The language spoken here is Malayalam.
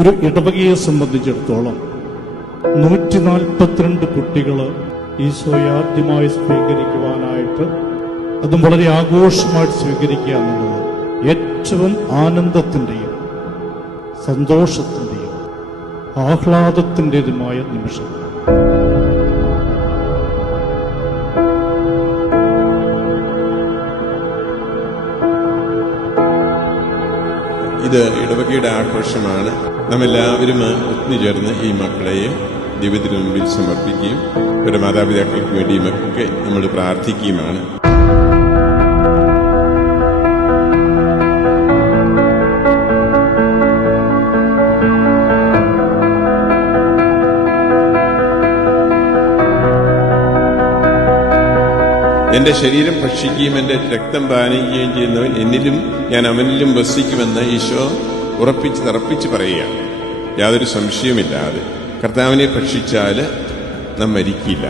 ഒരു ഇടവകയെ സംബന്ധിച്ചിടത്തോളം 142 കുട്ടികൾ ഈശോയെ ആദ്യമായി സ്വീകരിക്കുവാനായിട്ട്, അതും വളരെ ആഘോഷമായിട്ട് സ്വീകരിക്കുക എന്നുള്ളത് ഏറ്റവും ആനന്ദത്തിൻ്റെയും സന്തോഷത്തിൻ്റെയും ആഹ്ലാദത്തിൻ്റെതുമായ നിമിഷം. ഇത് ഇടവകയുടെ ആഘോഷമാണ്. നമ്മെല്ലാവരും ഒത്തുചേർന്ന് ഈ മക്കളെയും ദൈവത്തിന് മുമ്പിൽ സമർപ്പിക്കുകയും അവരുടെ മാതാപിതാക്കൾക്ക് വേണ്ടിയുമൊക്കെ നമ്മൾ പ്രാർത്ഥിക്കുകയുമാണ്. എന്റെ ശരീരം ഭക്ഷിക്കുകയും എന്റെ രക്തം പാനിക്കുകയും ചെയ്യുന്നവൻ എന്നിലും ഞാൻ അവനിലും വസിക്കുമെന്ന് ഈശോ തറപ്പിച്ച് പറയുകയാണ്. യാതൊരു സംശയവുമില്ലാതെ കർത്താവിനെ ഭക്ഷിച്ചാൽ നാം മരിക്കില്ല.